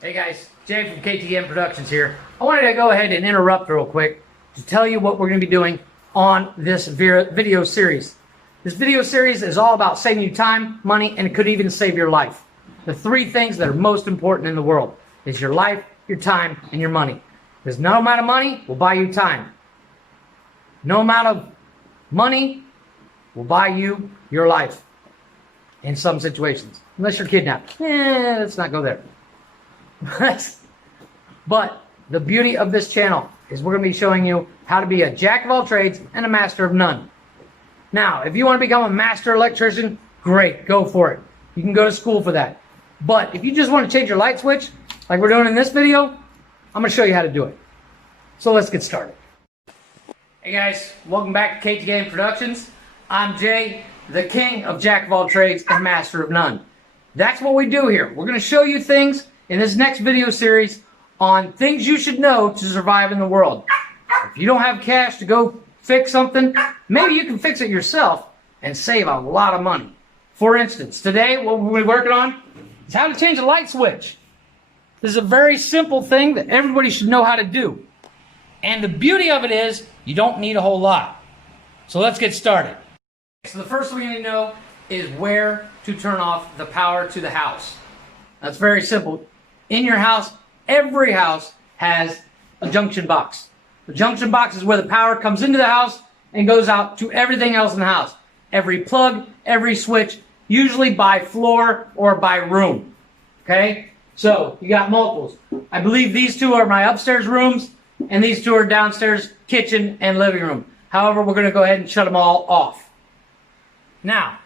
Hey guys, Jay from Ktkm Productions here. I wanted to go ahead and interrupt real quick to tell you what we're going to be doing on this video series. This video series is all about saving you time, money, and it could even save your life. The three things that are most important in the world is your life, your time, and your money. Because no amount of money will buy you time. No amount of money will buy you your life in some situations. Unless you're kidnapped. Let's not go there. But the beauty of this channel is we're going to be showing you how to be a jack of all trades and a master of none. Now, if you want to become a master electrician, great, go for it. You can go to school for that. But if you just want to change your light switch, like we're doing in this video, I'm going to show you how to do it. So let's get started. Hey guys, welcome back to Ktkm Productions. I'm Jay, the king of jack of all trades and master of none. That's what we do here. We're going to show you things in this next video series on things you should know to survive in the world. If you don't have cash to go fix something, maybe you can fix it yourself and save a lot of money. For instance, today what we'll be working on is how to change a light switch. This is a very simple thing that everybody should know how to do. And the beauty of it is you don't need a whole lot. So let's get started. So the first thing you need to know is where to turn off the power to the house. That's very simple. In your house, every house has a junction box. The junction box is where the power comes into the house and goes out to everything else in the house. Every plug, every switch, usually by floor or by room. Okay? So, you got multiples. I believe these two are my upstairs rooms, and these two are downstairs, kitchen and living room. However, we're going to go ahead and shut them all off. Now,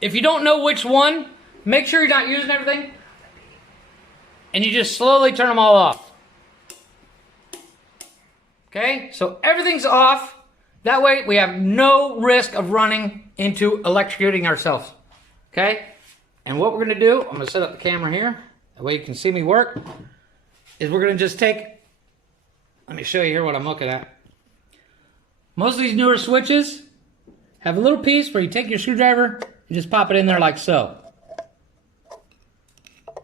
if you don't know which one, make sure you're not using everything. And you just slowly turn them all off. Okay? So everything's off. That way we have no risk of running into electrocuting ourselves. Okay? And what we're going to do, I'm going to set up the camera here. That way you can see me work. Is we're going to just take, let me show you here what I'm looking at. Most of these newer switches have a little piece where you take your screwdriver and just pop it in there like so.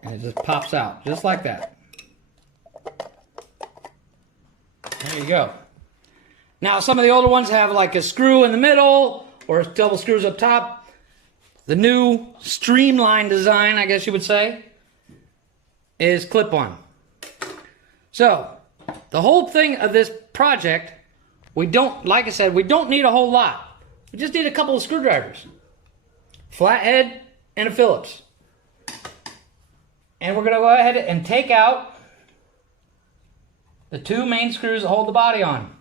And it just pops out, just like that. There you go. Now, some of the older ones have like a screw in the middle or double screws up top. The new streamlined design, I guess you would say, is clip-on. So, the whole thing of this project, we don't, like I said, we don't need a whole lot. We just need a couple of screwdrivers. Flathead and a Phillips. And we're going to go ahead and take out the two main screws that hold the body on.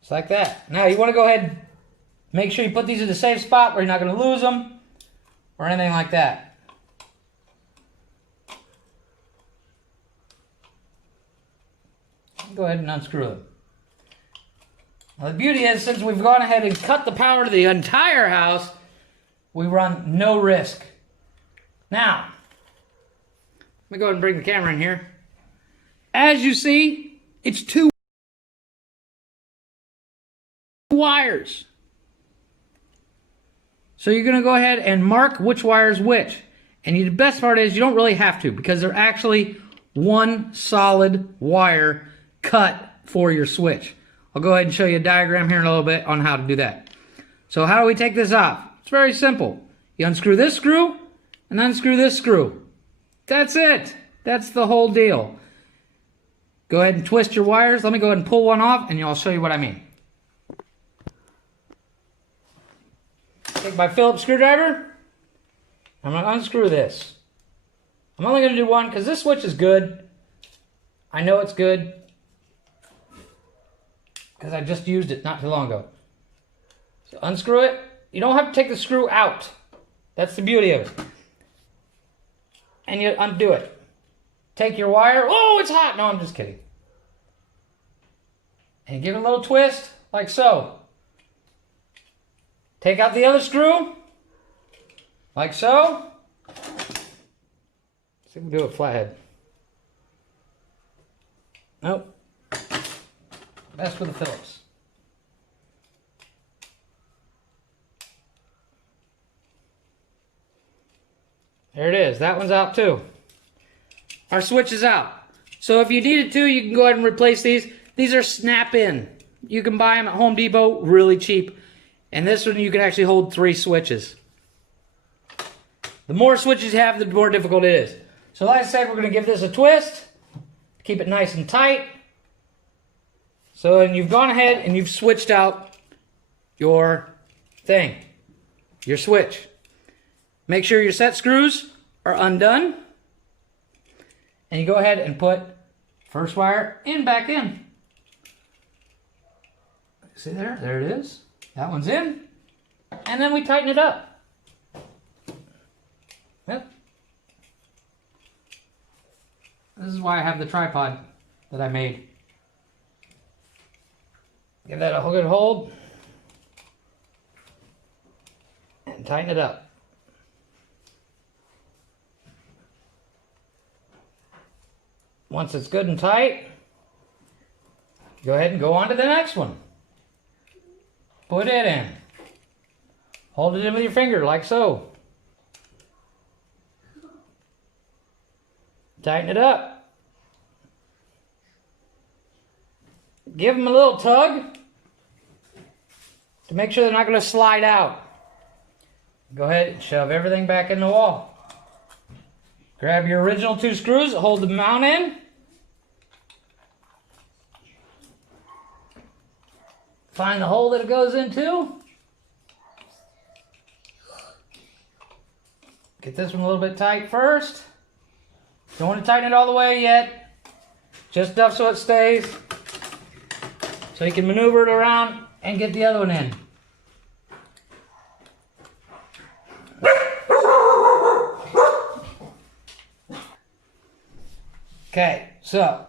Just like that. Now you want to go ahead and make sure you put these in a safe spot where you're not going to lose them or anything like that. Go ahead and unscrew them. Now the beauty is, since we've gone ahead and cut the power to the entire house, we run no risk. Now, let me go ahead and bring the camera in here. As you see, it's two wires. So you're going to go ahead and mark which wire is which. And the best part is you don't really have to, because they're actually one solid wire cut for your switch. I'll go ahead and show you a diagram here in a little bit on how to do that. So how do we take this off? It's very simple. You unscrew this screw and unscrew this screw. That's it. That's the whole deal. Go ahead and twist your wires. Let me go ahead and pull one off and I'll show you what I mean. Take my Phillips screwdriver. I'm going to unscrew this. I'm only going to do one because this switch is good. I know it's good because I just used it not too long ago. So unscrew it. You don't have to take the screw out. That's the beauty of it. And you undo it. Take your wire. Oh, it's hot. No, I'm just kidding. And give it a little twist, like so. Take out the other screw, like so. See if we can do it flathead. Nope. Best with the Phillips. There it is. That one's out too. Our switch is out. So if you needed to, you can go ahead and replace these. These are snap-in. You can buy them at Home Depot really cheap. And this one you can actually hold 3 switches. The more switches you have, the more difficult it is. So like I said, we're going to give this a twist. Keep it nice and tight. So then you've gone ahead and you've switched out your thing, your switch. Make sure your set screws are undone. And you go ahead and put first wire in, back in. See there? There it is. That one's in. And then we tighten it up. Yep. This is why I have the tripod that I made. Give that a good hold. And tighten it up. Once it's good and tight, go ahead and go on to the next one. Put it in. Hold it in with your finger like so. Tighten it up. Give them a little tug to make sure they're not going to slide out. Go ahead and shove everything back in the wall. Grab your original 2 screws, hold the mount in. Find the hole that it goes into. Get this one a little bit tight first. Don't want to tighten it all the way yet. Just enough so it stays. So you can maneuver it around and get the other one in. Okay, so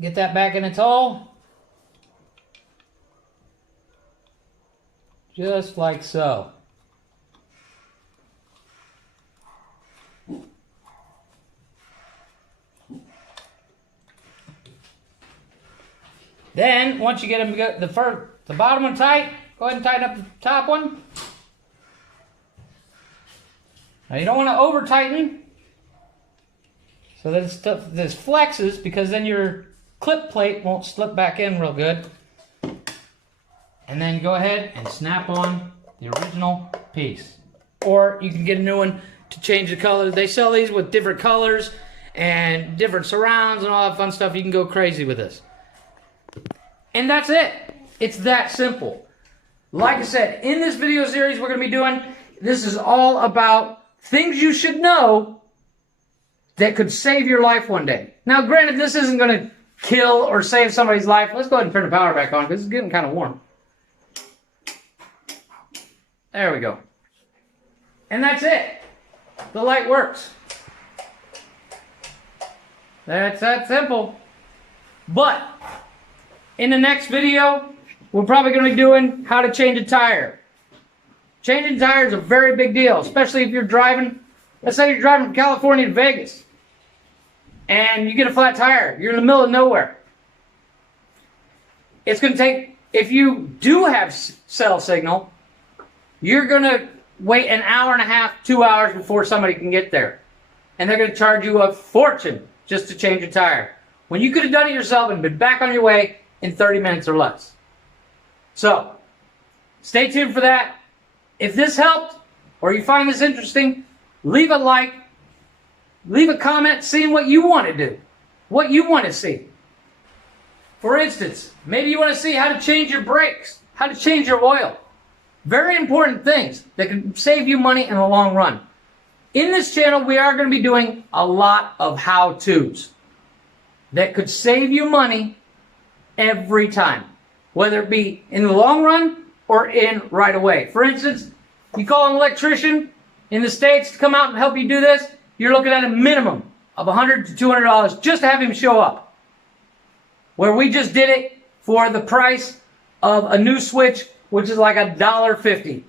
get that back in its hole. Just like so. Then, once you get them, the bottom one tight, go ahead and tighten up the top one. Now you don't want to over tighten, so that this flexes, because then your clip plate won't slip back in real good. And then go ahead and snap on the original piece. Or you can get a new one to change the color. They sell these with different colors and different surrounds and all that fun stuff. You can go crazy with this. And that's it. It's that simple. Like I said, in this video series we're going to be doing, this is all about things you should know that could save your life one day. Now granted, this isn't going to kill or save somebody's life. Let's go ahead and turn the power back on because it's getting kind of warm. There we go. And that's it. The light works. That's that simple. But in the next video, we're probably going to be doing how to change a tire. Changing tires is a very big deal, especially if you're driving. Let's say you're driving from California to Vegas and you get a flat tire. You're in the middle of nowhere. It's going to take, if you do have cell signal, you're going to wait an hour and a half, 2 hours before somebody can get there. And they're going to charge you a fortune just to change a tire, when you could have done it yourself and been back on your way in 30 minutes or less. So, stay tuned for that. If this helped, or you find this interesting, leave a like, leave a comment seeing what you want to do, what you want to see. For instance, maybe you want to see how to change your brakes, how to change your oil. Very important things that can save you money in the long run. In this channel, we are going to be doing a lot of how-tos that could save you money every time, whether it be in the long run or in right away. For instance, you call an electrician in the States to come out and help you do this, you're looking at a minimum of $100 to $200 just to have him show up. Where we just did it for the price of a new switch, which is like $1.50.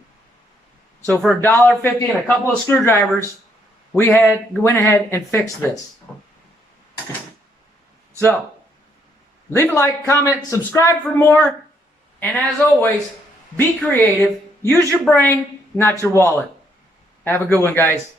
So for $1.50 and a couple of screwdrivers, we went ahead and fixed this. So, leave a like, comment, subscribe for more, and as always, be creative, use your brain, not your wallet. Have a good one, guys.